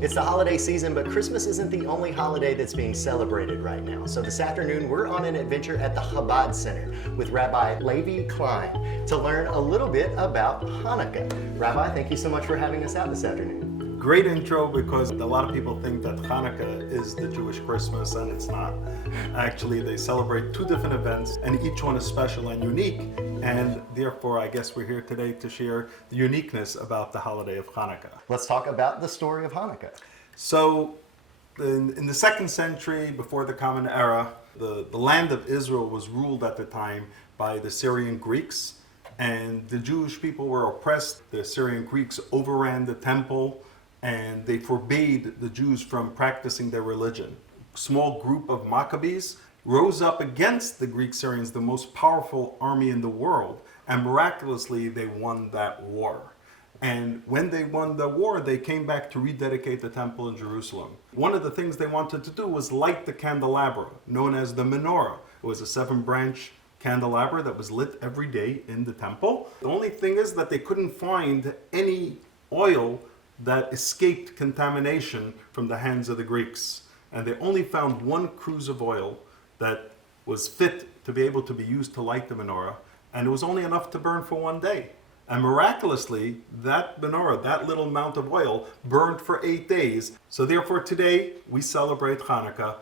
It's the holiday season, but Christmas isn't the only holiday that's being celebrated right now. So this afternoon, we're on an adventure at the Chabad Center with Rabbi Levi Klein to learn a little bit about Hanukkah. Rabbi, thank you so much for having us out this afternoon. Great intro, because a lot of people think that Hanukkah is the Jewish Christmas, and it's not. Actually, they celebrate two different events, and each one is special and unique, and therefore I guess we're here today to share the uniqueness about the holiday of Hanukkah. Let's talk about the story of Hanukkah. So, in the 2nd century, before the Common Era, the land of Israel was ruled at the time by the Syrian Greeks, and the Jewish people were oppressed. The Syrian Greeks overran the temple, and they forbade the Jews from practicing their religion. A small group of Maccabees rose up against the Greek Syrians, the most powerful army in the world, and miraculously they won that war. And when they won the war, they came back to rededicate the temple in Jerusalem. One of the things they wanted to do was light the candelabra, known as the menorah. It was a 7-branch candelabra that was lit every day in the temple. The only thing is that they couldn't find any oil that escaped contamination from the hands of the Greeks. And they only found one cruse of oil that was fit to be able to be used to light the menorah, and it was only enough to burn for one day. And miraculously, that menorah, that little amount of oil, burned for 8 days. So therefore today, we celebrate Hanukkah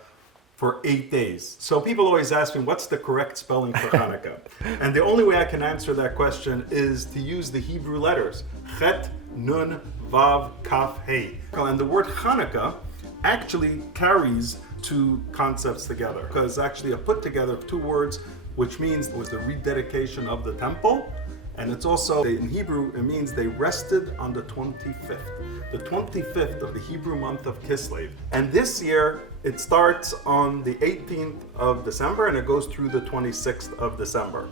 for 8 days. So people always ask me, what's the correct spelling for Hanukkah? And the only way I can answer that question is to use the Hebrew letters, Chet, Nun, Vav, Kaf, Hey. And the word Hanukkah actually carries two concepts together, because actually I put together two words, which means it was the rededication of the temple, and it's also, in Hebrew, it means they rested on the 25th. The 25th of the Hebrew month of Kislev. And this year, it starts on the 18th of December, and it goes through the 26th of December.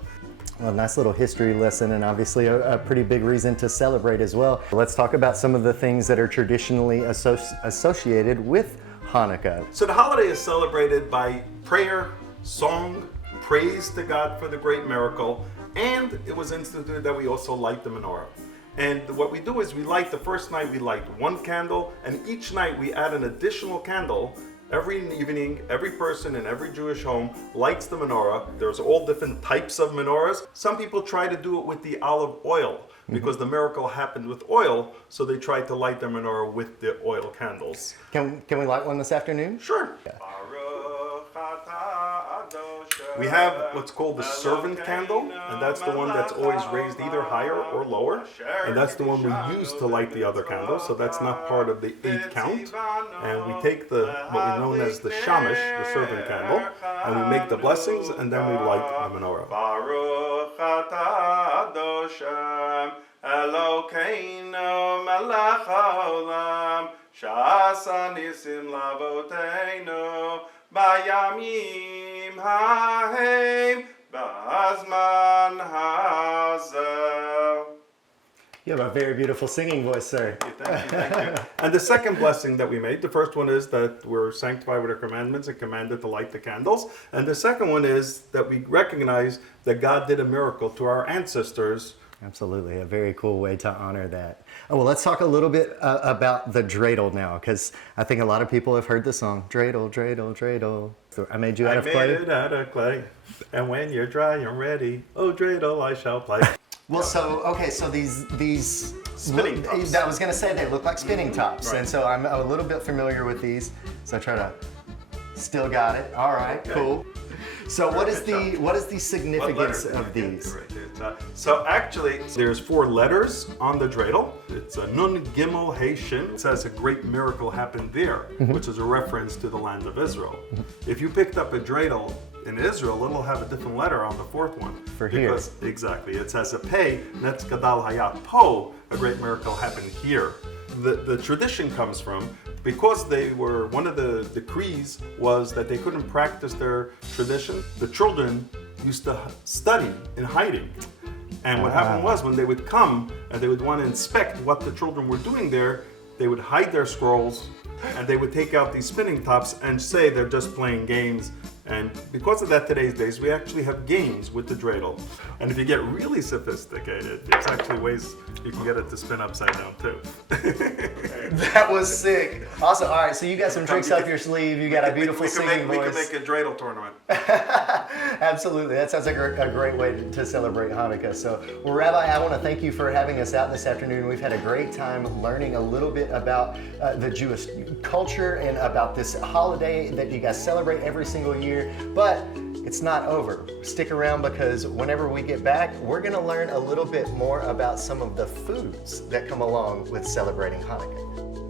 Well, nice little history lesson, and obviously a pretty big reason to celebrate as well. Let's talk about some of the things that are traditionally associated with Hanukkah. So the holiday is celebrated by prayer, song, praise to God for the great miracle, and it was instituted that we also light the menorah. And what we do is we light, the first night we light one candle, and each night we add an additional candle. Every evening, every person in every Jewish home lights the menorah. There's all different types of menorahs. Some people try to do it with the olive oil because the miracle happened with oil, so they tried to light their menorah with the oil candles. Can we light one this afternoon? Sure. Yeah. We have what's called the servant candle, and that's the one that's always raised either higher or lower, and that's the one we use to light the other candles, so that's not part of the 8 count. And we take what we know as the shamash, the servant candle, and we make the blessings, and then we light the menorah. Baruch atah Adoshem Elokeinu melech haolam sha'asa nisim lavoteinu Bayamim hahem b'azman hazeh. You have a very beautiful singing voice, sir. Thank you. And the second blessing that we made, the first one is that we're sanctified with our commandments and commanded to light the candles. And the second one is that we recognize that God did a miracle to our ancestors. Absolutely, a very cool way to honor that. Oh, well, let's talk a little bit about the dreidel now, because I think a lot of people have heard the song, dreidel, dreidel, dreidel. So I made you out of clay. I made it out of clay, and when you're dry and ready, oh dreidel, I shall play. Well, so these spinning tops. I was going to say they look like spinning tops, Right. and so I'm a little bit familiar with these. So I try to, still got it. All right, Okay. cool. So what is the significance of these? So actually, there's 4 letters on the dreidel. It's a Nun, Gimel, Hey, Shin. It says a great miracle happened there, which is a reference to the land of Israel. If you picked up a dreidel in Israel, it'll have a different letter on the 4th one. For here. Because, exactly, it says a Pei, Netz Gadal Hayat Po, a great miracle happened here. The tradition comes from, because they were, one of the decrees was that they couldn't practice their tradition, the children used to study in hiding. And what happened was, when they would come and they would want to inspect what the children were doing there, they would hide their scrolls and they would take out these spinning tops and say they're just playing games And because of that, today's days, we actually have games with the dreidel. And if you get really sophisticated, there's actually ways you can get it to spin upside down too. That was sick. Awesome. All right, so you got some tricks up your sleeve. You got a beautiful singing voice. We can make a dreidel tournament. Absolutely. That sounds like a great way to celebrate Hanukkah. So, well, Rabbi, I want to thank you for having us out this afternoon. We've had a great time learning a little bit about the Jewish culture and about this holiday that you guys celebrate every single year. But it's not over. Stick around, because whenever we get back, we're going to learn a little bit more about some of the foods that come along with celebrating Hanukkah.